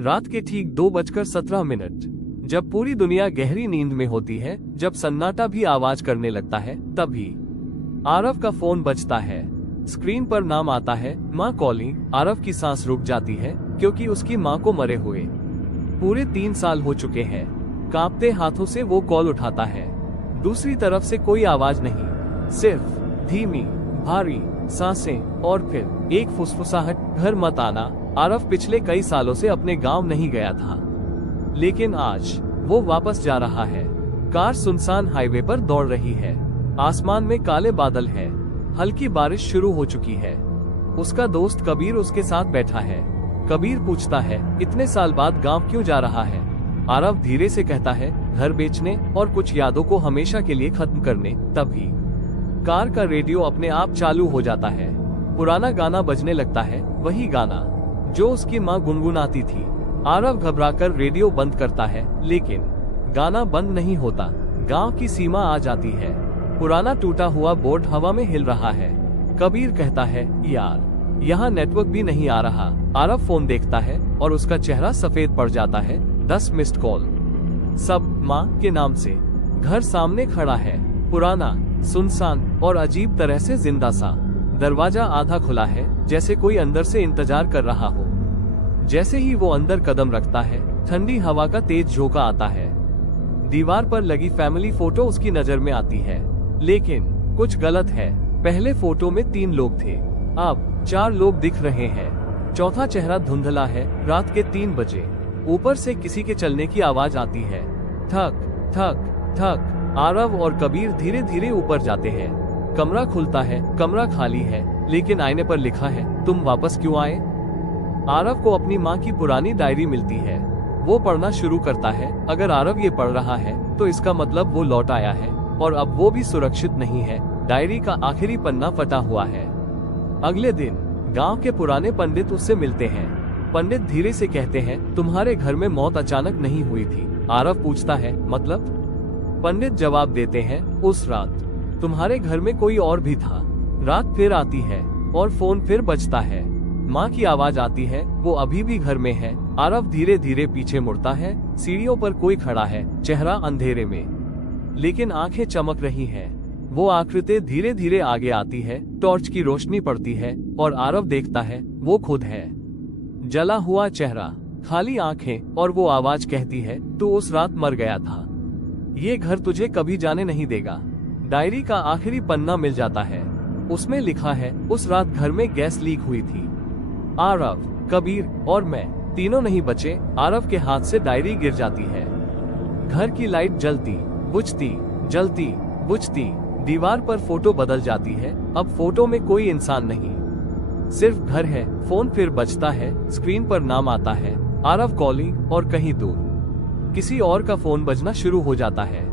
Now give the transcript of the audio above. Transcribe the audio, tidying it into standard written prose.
रात के ठीक 2:17 जब पूरी दुनिया गहरी नींद में होती है, जब सन्नाटा भी आवाज करने लगता है, तभी आरव का फोन बजता है। स्क्रीन पर नाम आता है माँ कॉलिंग। आरव की सांस रुक जाती है क्योंकि उसकी माँ को मरे हुए पूरे 3 साल हो चुके हैं। कांपते हाथों से वो कॉल उठाता है। दूसरी तरफ से कोई आवाज नहीं, सिर्फ धीमी भारी सांसें और फिर एक फुसफुसाहट, घर मत आना। आरव पिछले कई सालों से अपने गांव नहीं गया था, लेकिन आज वो वापस जा रहा है। कार सुनसान हाईवे पर दौड़ रही है। आसमान में काले बादल है, हल्की बारिश शुरू हो चुकी है। उसका दोस्त कबीर उसके साथ बैठा है। कबीर पूछता है, इतने साल बाद गांव क्यों जा रहा है? आरव धीरे से कहता है, घर बेचने और कुछ यादों को हमेशा के लिए खत्म करने। तभी कार का रेडियो अपने आप चालू हो जाता है। पुराना गाना बजने लगता है, वही गाना जो उसकी माँ गुनगुनाती थी। आरव घबराकर रेडियो बंद करता है, लेकिन गाना बंद नहीं होता। गांव की सीमा आ जाती है। पुराना टूटा हुआ बोर्ड हवा में हिल रहा है। कबीर कहता है, यार यहाँ नेटवर्क भी नहीं आ रहा। आरव फोन देखता है और उसका चेहरा सफेद पड़ जाता है। 10 मिस्ड कॉल, सब माँ के नाम से। घर सामने खड़ा है, पुराना, सुनसान और अजीब तरह से जिंदा सा। दरवाजा आधा खुला है, जैसे कोई अंदर से इंतजार कर रहा हो। जैसे ही वो अंदर कदम रखता है, ठंडी हवा का तेज झोंका आता है। दीवार पर लगी फैमिली फोटो उसकी नजर में आती है, लेकिन कुछ गलत है। पहले फोटो में 3 लोग थे, अब 4 लोग दिख रहे हैं। चौथा चेहरा धुंधला है। रात के 3 बजे ऊपर से किसी के चलने की आवाज आती है, ठक ठक ठक। आरव और कबीर धीरे धीरे ऊपर जाते हैं। कमरा खुलता है। कमरा खाली है, लेकिन आईने पर लिखा है, तुम वापस क्यों आए? आरव को अपनी माँ की पुरानी डायरी मिलती है। वो पढ़ना शुरू करता है। अगर आरव ये पढ़ रहा है तो इसका मतलब वो लौट आया है, और अब वो भी सुरक्षित नहीं है। डायरी का आखिरी पन्ना फटा हुआ है। अगले दिन गांव के पुराने पंडित उससे मिलते हैं। पंडित धीरे से कहते हैं, तुम्हारे घर में मौत अचानक नहीं हुई थी। आरव पूछता है, मतलब? पंडित जवाब देते हैं, उस रात तुम्हारे घर में कोई और भी था। रात फिर आती है और फोन फिर बजता है। माँ की आवाज आती है, वो अभी भी घर में है। आरव धीरे धीरे पीछे मुड़ता है। सीढ़ियों पर कोई खड़ा है, चेहरा अंधेरे में, लेकिन आंखें चमक रही हैं। वो आकृति धीरे धीरे आगे आती है। टॉर्च की रोशनी पड़ती है और आरव देखता है, वो खुद है। जला हुआ चेहरा, खाली आंखें, और वो आवाज कहती है, तू उस रात मर गया था। ये घर तुझे कभी जाने नहीं देगा। डायरी का आखिरी पन्ना मिल जाता है। उसमें लिखा है, उस रात घर में गैस लीक हुई थी। आरव, कबीर और मैं तीनों नहीं बचे। आरव के हाथ से डायरी गिर जाती है। घर की लाइट जलती बुझती, जलती बुझती। दीवार पर फोटो बदल जाती है। अब फोटो में कोई इंसान नहीं, सिर्फ घर है। फोन फिर बजता है। स्क्रीन पर नाम आता है, आरव कॉलिंग, और कहीं दूर किसी और का फोन बजना शुरू हो जाता है।